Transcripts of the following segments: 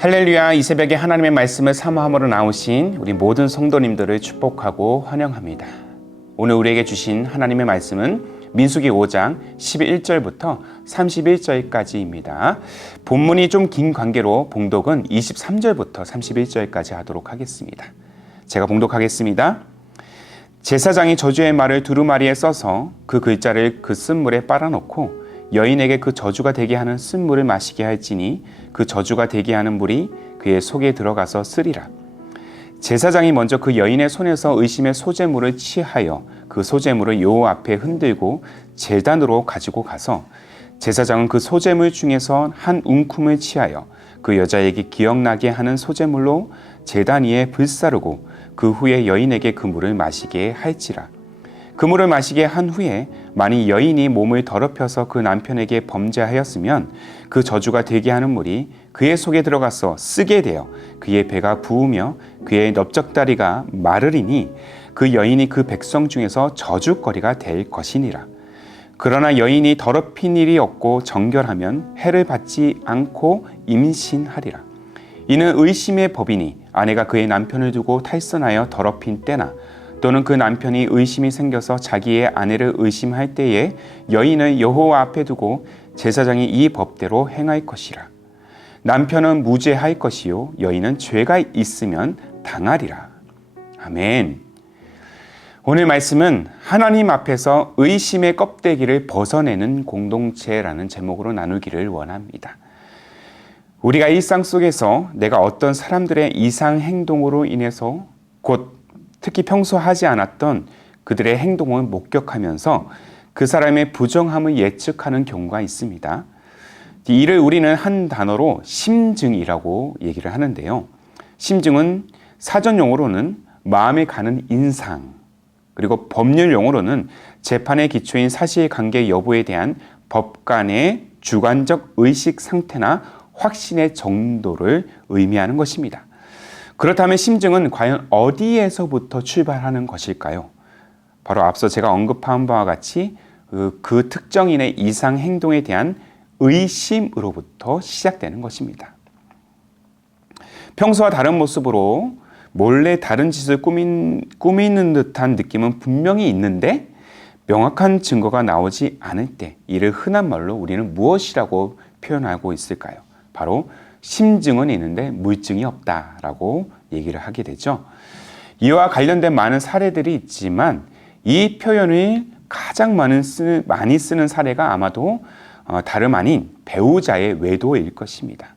할렐루야, 이 새벽에 하나님의 말씀을 사모함으로 나오신 우리 모든 성도님들을 축복하고 환영합니다. 오늘 우리에게 주신 하나님의 말씀은 민수기 5장 11절부터 31절까지입니다. 본문이 좀 긴 관계로 봉독은 23절부터 31절까지 하도록 하겠습니다. 제가 봉독하겠습니다. 제사장이 저주의 말을 두루마리에 써서 그 글자를 그 쓴물에 빨아놓고 여인에게 그 저주가 되게 하는 쓴물을 마시게 할지니 그 저주가 되게 하는 물이 그의 속에 들어가서 쓰리라. 제사장이 먼저 그 여인의 손에서 의심의 소재물을 취하여 그 소재물을 여호와 앞에 흔들고 제단으로 가지고 가서 제사장은 그 소재물 중에서 한 움큼을 취하여 그 여자에게 기억나게 하는 소재물로 제단 위에 불사르고 그 후에 여인에게 그 물을 마시게 할지라. 그 물을 마시게 한 후에 만일 여인이 몸을 더럽혀서 그 남편에게 범죄하였으면 그 저주가 되게 하는 물이 그의 속에 들어가서 쓰게 되어 그의 배가 부으며 그의 넓적다리가 마르리니 그 여인이 그 백성 중에서 저주거리가 될 것이니라. 그러나 여인이 더럽힌 일이 없고 정결하면 해를 받지 않고 임신하리라. 이는 의심의 법이니 아내가 그의 남편을 두고 탈선하여 더럽힌 때나 또는 그 남편이 의심이 생겨서 자기의 아내를 의심할 때에 여인을 여호와 앞에 두고 제사장이 이 법대로 행할 것이라. 남편은 무죄할 것이요 여인은 죄가 있으면 당하리라. 아멘. 오늘 말씀은 하나님 앞에서 의심의 껍데기를 벗어내는 공동체라는 제목으로 나누기를 원합니다. 우리가 일상 속에서 내가 어떤 사람들의 이상 행동으로 인해서 곧 특히 평소 하지 않았던 그들의 행동을 목격하면서 그 사람의 부정함을 예측하는 경우가 있습니다. 이를 우리는 한 단어로 심증이라고 얘기를 하는데요. 심증은 사전 용어로는 마음에 가는 인상, 그리고 법률 용어로는 재판의 기초인 사실관계 여부에 대한 법관의 주관적 의식 상태나 확신의 정도를 의미하는 것입니다. 그렇다면 심증은 과연 어디에서부터 출발하는 것일까요? 바로 앞서 제가 언급한 바와 같이 그 특정인의 이상 행동에 대한 의심으로부터 시작되는 것입니다. 평소와 다른 모습으로 몰래 다른 짓을 꾸미는 듯한 느낌은 분명히 있는데 명확한 증거가 나오지 않을 때 이를 흔한 말로 우리는 무엇이라고 표현하고 있을까요? 바로 심증은 있는데 물증이 없다라고 얘기를 하게 되죠. 이와 관련된 많은 사례들이 있지만 이 표현을 가장 많이 쓰는 사례가 아마도 다름 아닌 배우자의 외도일 것입니다.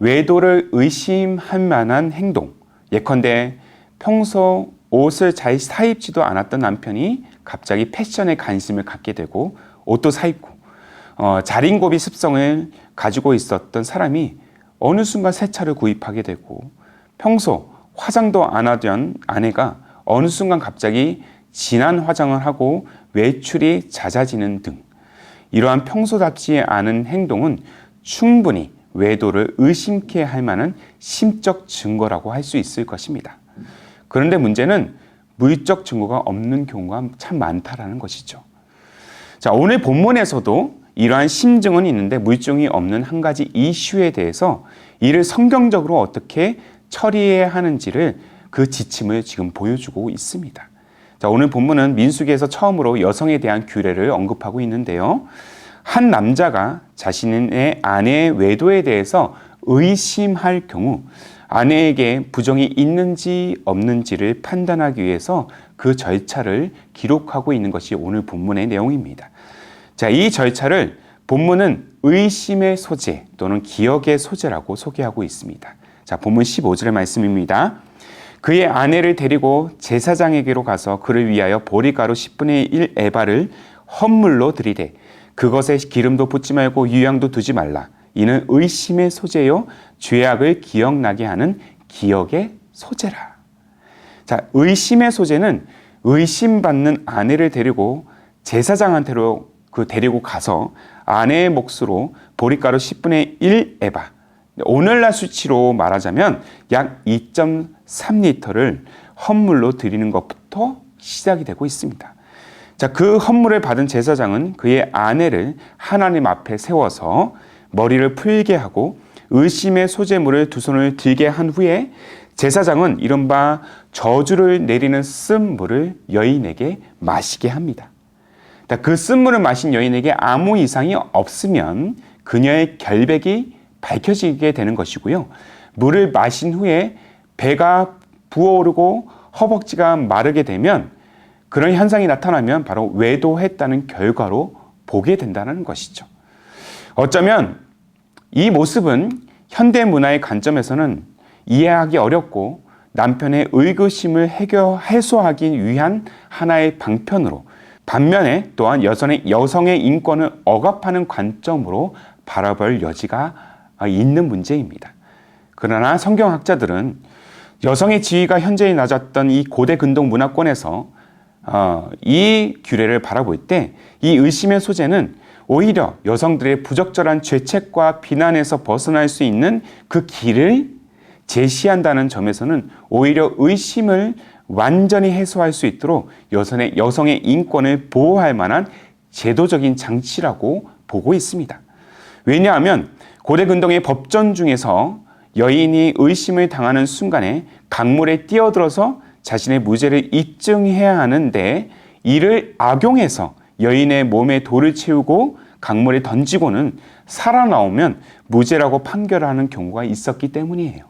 외도를 의심할 만한 행동, 예컨대 평소 옷을 잘 사입지도 않았던 남편이 갑자기 패션에 관심을 갖게 되고 옷도 사입고 자린고비 습성을 가지고 있었던 사람이 어느 순간 새 차를 구입하게 되고 평소 화장도 안 하던 아내가 어느 순간 갑자기 진한 화장을 하고 외출이 잦아지는 등 이러한 평소답지 않은 행동은 충분히 외도를 의심케 할 만한 심적 증거라고 할 수 있을 것입니다. 그런데 문제는 물적 증거가 없는 경우가 참 많다라는 것이죠. 자, 오늘 본문에서도 이러한 심증은 있는데 물증이 없는 한 가지 이슈에 대해서 이를 성경적으로 어떻게 처리해야 하는지를 그 지침을 지금 보여주고 있습니다. 자, 오늘 본문은 민수기에서 처음으로 여성에 대한 규례를 언급하고 있는데요. 한 남자가 자신의 아내의 외도에 대해서 의심할 경우 아내에게 부정이 있는지 없는지를 판단하기 위해서 그 절차를 기록하고 있는 것이 오늘 본문의 내용입니다. 자, 이 절차를 본문은 의심의 소재 또는 기억의 소재라고 소개하고 있습니다. 자, 본문 15절의 말씀입니다. 그의 아내를 데리고 제사장에게로 가서 그를 위하여 보리가루 10분의 1 에바를 헌물로 들이되 그것에 기름도 붓지 말고 유향도 두지 말라. 이는 의심의 소재요 죄악을 기억나게 하는 기억의 소재라. 자, 의심의 소재는 의심받는 아내를 데리고 제사장한테로 데리고 가서 아내의 몫으로 보리가루 10분의 1 에바, 오늘날 수치로 말하자면 약 2.3리터를 헌물로 드리는 것부터 시작이 되고 있습니다. 자, 그 헌물을 받은 제사장은 그의 아내를 하나님 앞에 세워서 머리를 풀게 하고 의심의 소재물을 두 손을 들게 한 후에 제사장은 이른바 저주를 내리는 쓴물을 여인에게 마시게 합니다. 그 쓴물을 마신 여인에게 아무 이상이 없으면 그녀의 결백이 밝혀지게 되는 것이고요. 물을 마신 후에 배가 부어오르고 허벅지가 마르게 되면 그런 현상이 나타나면 바로 외도했다는 결과로 보게 된다는 것이죠. 어쩌면 이 모습은 현대 문화의 관점에서는 이해하기 어렵고 남편의 의구심을 해소하기 위한 하나의 방편으로, 반면에 또한 여성의 인권을 억압하는 관점으로 바라볼 여지가 있는 문제입니다. 그러나 성경학자들은 여성의 지위가 현저히 낮았던 이 고대 근동 문화권에서 이 규례를 바라볼 때 이 의심의 소재는 오히려 여성들의 부적절한 죄책과 비난에서 벗어날 수 있는 그 길을 제시한다는 점에서는 오히려 의심을 완전히 해소할 수 있도록 여성의 인권을 보호할 만한 제도적인 장치라고 보고 있습니다. 왜냐하면 고대 근동의 법전 중에서 여인이 의심을 당하는 순간에 강물에 뛰어들어서 자신의 무죄를 입증해야 하는데 이를 악용해서 여인의 몸에 돌을 채우고 강물에 던지고는 살아나오면 무죄라고 판결하는 경우가 있었기 때문이에요.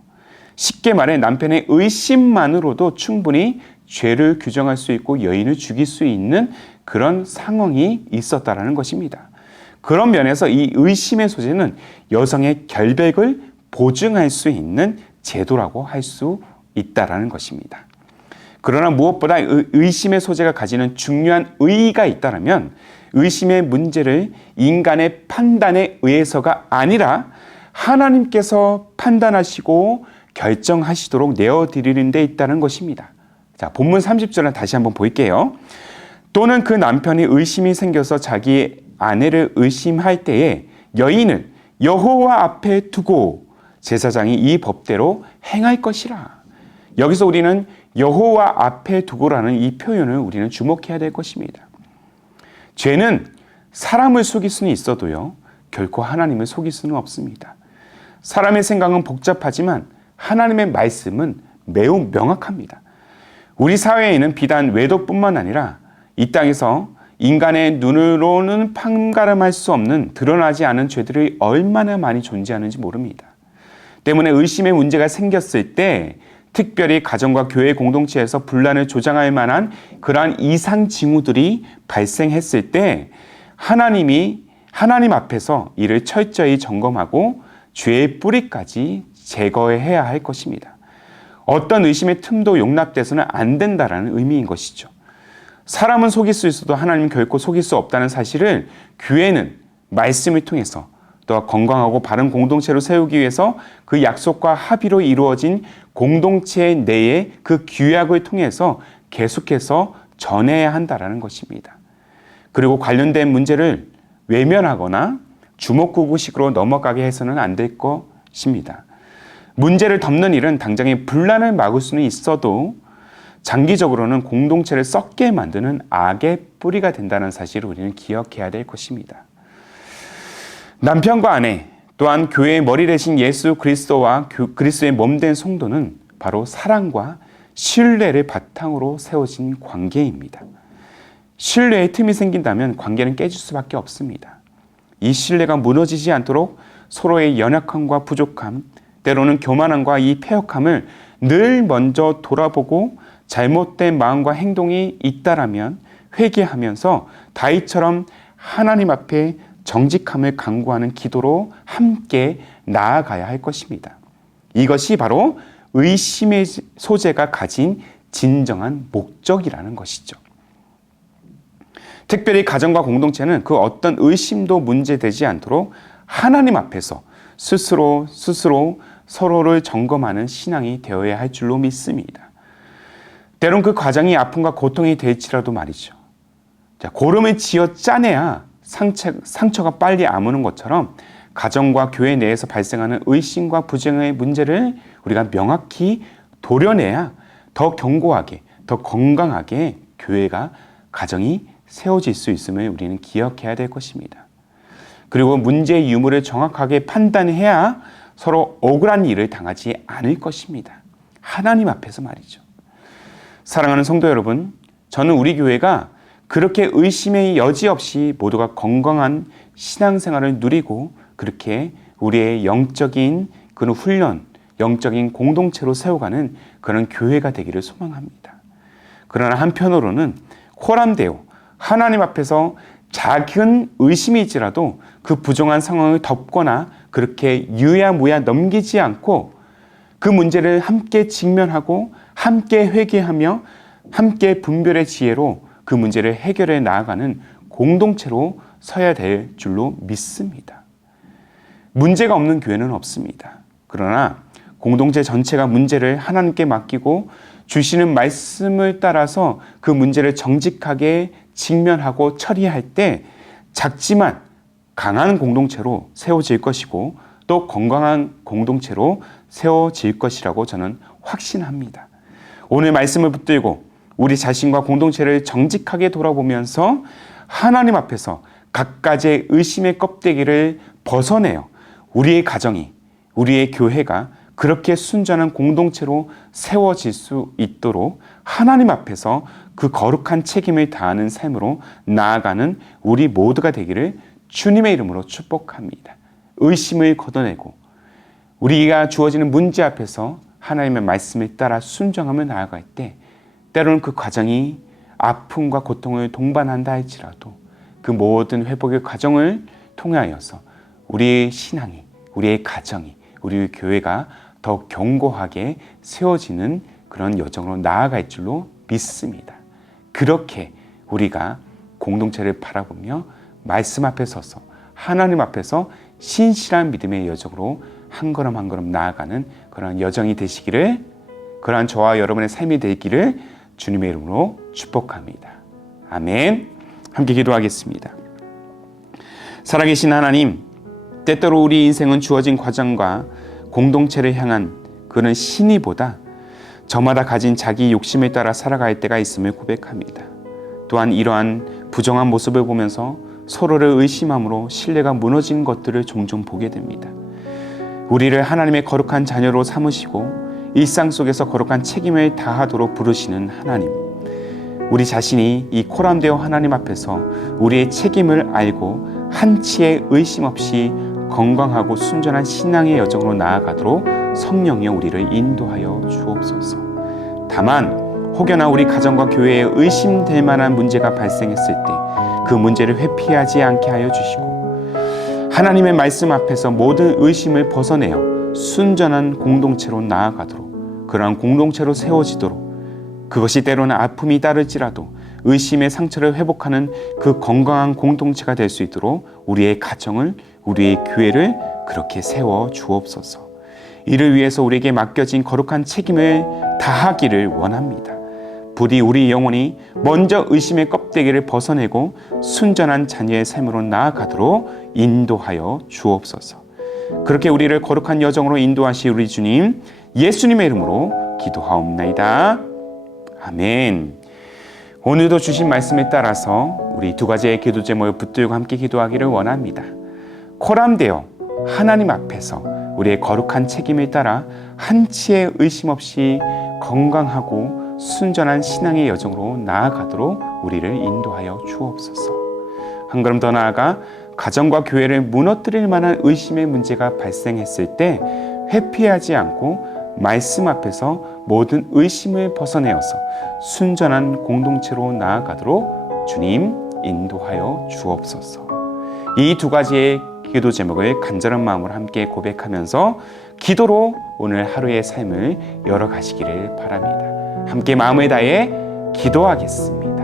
쉽게 말해 남편의 의심만으로도 충분히 죄를 규정할 수 있고 여인을 죽일 수 있는 그런 상황이 있었다라는 것입니다. 그런 면에서 이 의심의 소재는 여성의 결백을 보증할 수 있는 제도라고 할 수 있다라는 것입니다. 그러나 무엇보다 의심의 소재가 가지는 중요한 의의가 있다면 의심의 문제를 인간의 판단에 의해서가 아니라 하나님께서 판단하시고 결정하시도록 내어드리는 데 있다는 것입니다. 자, 본문 30절을 다시 한번 볼게요. 또는 그 남편이 의심이 생겨서 자기 아내를 의심할 때에 여인을 여호와 앞에 두고 제사장이 이 법대로 행할 것이라. 여기서 우리는 여호와 앞에 두고라는 이 표현을 우리는 주목해야 될 것입니다. 죄는 사람을 속일 수는 있어도요, 결코 하나님을 속일 수는 없습니다. 사람의 생각은 복잡하지만 하나님의 말씀은 매우 명확합니다. 우리 사회에는 비단 외도뿐만 아니라 이 땅에서 인간의 눈으로는 판가름할 수 없는 드러나지 않은 죄들이 얼마나 많이 존재하는지 모릅니다. 때문에 의심의 문제가 생겼을 때 특별히 가정과 교회 공동체에서 분란을 조장할 만한 그러한 이상 징후들이 발생했을 때 하나님 앞에서 이를 철저히 점검하고 죄의 뿌리까지 제거해야 할 것입니다. 어떤 의심의 틈도 용납돼서는 안 된다라는 의미인 것이죠. 사람은 속일 수 있어도 하나님은 결코 속일 수 없다는 사실을 교회는 말씀을 통해서 또 건강하고 바른 공동체로 세우기 위해서 그 약속과 합의로 이루어진 공동체 내의 그 규약을 통해서 계속해서 전해야 한다는 것입니다. 그리고 관련된 문제를 외면하거나 주먹구구식으로 넘어가게 해서는 안 될 것입니다. 문제를 덮는 일은 당장의 분란을 막을 수는 있어도 장기적으로는 공동체를 썩게 만드는 악의 뿌리가 된다는 사실을 우리는 기억해야 될 것입니다. 남편과 아내 또한 교회의 머리 대신 예수 그리스도와 그리스도의 몸된 성도는 바로 사랑과 신뢰를 바탕으로 세워진 관계입니다. 신뢰의 틈이 생긴다면 관계는 깨질 수밖에 없습니다. 이 신뢰가 무너지지 않도록 서로의 연약함과 부족함, 때로는 교만함과 이 패역함을 늘 먼저 돌아보고 잘못된 마음과 행동이 있다라면 회개하면서 다윗처럼 하나님 앞에 정직함을 강구하는 기도로 함께 나아가야 할 것입니다. 이것이 바로 의심의 소재가 가진 진정한 목적이라는 것이죠. 특별히 가정과 공동체는 그 어떤 의심도 문제되지 않도록 하나님 앞에서 스스로 서로를 점검하는 신앙이 되어야 할 줄로 믿습니다. 때론 그 과정이 아픔과 고통이 될지라도 말이죠. 자, 고름을 지어 짜내야 상처가 빨리 아무는 것처럼 가정과 교회 내에서 발생하는 의심과 부정의 문제를 우리가 명확히 도려내야 더 견고하게, 더 건강하게 교회가, 가정이 세워질 수 있음을 우리는 기억해야 될 것입니다. 그리고 문제의 유무를 정확하게 판단해야 서로 억울한 일을 당하지 않을 것입니다. 하나님 앞에서 말이죠. 사랑하는 성도 여러분, 저는 우리 교회가 그렇게 의심의 여지 없이 모두가 건강한 신앙생활을 누리고 그렇게 우리의 영적인 그런 훈련, 영적인 공동체로 세워가는 그런 교회가 되기를 소망합니다. 그러나 한편으로는 코람데오, 하나님 앞에서 작은 의심이 있지라도 그 부정한 상황을 덮거나 그렇게 유야무야 넘기지 않고 그 문제를 함께 직면하고 함께 회개하며 함께 분별의 지혜로 그 문제를 해결해 나아가는 공동체로 서야 될 줄로 믿습니다. 문제가 없는 교회는 없습니다. 그러나 공동체 전체가 문제를 하나님께 맡기고 주시는 말씀을 따라서 그 문제를 정직하게 직면하고 처리할 때 작지만 강한 공동체로 세워질 것이고 또 건강한 공동체로 세워질 것이라고 저는 확신합니다. 오늘 말씀을 붙들고 우리 자신과 공동체를 정직하게 돌아보면서 하나님 앞에서 갖가지의 의심의 껍데기를 벗어내어 우리의 가정이, 우리의 교회가 그렇게 순전한 공동체로 세워질 수 있도록 하나님 앞에서 그 거룩한 책임을 다하는 삶으로 나아가는 우리 모두가 되기를 주님의 이름으로 축복합니다. 의심을 걷어내고 우리가 주어지는 문제 앞에서 하나님의 말씀에 따라 순종하며 나아갈 때 때로는 그 과정이 아픔과 고통을 동반한다 할지라도 그 모든 회복의 과정을 통하여서 우리의 신앙이, 우리의 가정이, 우리의 교회가 더 견고하게 세워지는 그런 여정으로 나아갈 줄로 믿습니다. 그렇게 우리가 공동체를 바라보며 말씀 앞에 서서 하나님 앞에서 신실한 믿음의 여정으로 한 걸음 한 걸음 나아가는 그런 여정이 되시기를, 그러한 저와 여러분의 삶이 되기를 주님의 이름으로 축복합니다. 아멘. 함께 기도하겠습니다. 살아계신 하나님, 때때로 우리 인생은 주어진 과정과 공동체를 향한 그런 신의보다 저마다 가진 자기 욕심에 따라 살아갈 때가 있음을 고백합니다. 또한 이러한 부정한 모습을 보면서 서로를 의심함으로 신뢰가 무너지는 것들을 종종 보게 됩니다. 우리를 하나님의 거룩한 자녀로 삼으시고 일상 속에서 거룩한 책임을 다하도록 부르시는 하나님, 우리 자신이 이 코람데오 하나님 앞에서 우리의 책임을 알고 한치의 의심 없이 건강하고 순전한 신앙의 여정으로 나아가도록 성령이여 우리를 인도하여 주옵소서. 다만 혹여나 우리 가정과 교회에 의심될 만한 문제가 발생했을 때 그 문제를 회피하지 않게 하여 주시고 하나님의 말씀 앞에서 모든 의심을 벗어내어 순전한 공동체로 나아가도록, 그러한 공동체로 세워지도록, 그것이 때로는 아픔이 따를지라도 의심의 상처를 회복하는 그 건강한 공동체가 될 수 있도록 우리의 가정을, 우리의 교회를 그렇게 세워 주옵소서. 이를 위해서 우리에게 맡겨진 거룩한 책임을 다하기를 원합니다. 부디 우리 영혼이 먼저 의심의 껍데기를 벗어내고 순전한 자녀의 삶으로 나아가도록 인도하여 주옵소서. 그렇게 우리를 거룩한 여정으로 인도하시 우리 주님 예수님의 이름으로 기도하옵나이다. 아멘. 오늘도 주신 말씀에 따라서 우리 두 가지의 기도 제목을 붙들고 함께 기도하기를 원합니다. 코람데오 하나님 앞에서 우리의 거룩한 책임을 따라 한치의 의심 없이 건강하고 순전한 신앙의 여정으로 나아가도록 우리를 인도하여 주옵소서. 한 걸음 더 나아가 가정과 교회를 무너뜨릴 만한 의심의 문제가 발생했을 때 회피하지 않고 말씀 앞에서 모든 의심을 벗어내어서 순전한 공동체로 나아가도록 주님 인도하여 주옵소서. 이 두 가지의 기도 제목을 간절한 마음으로 함께 고백하면서 기도로 오늘 하루의 삶을 열어가시기를 바랍니다. 함께 마음을 다해 기도하겠습니다.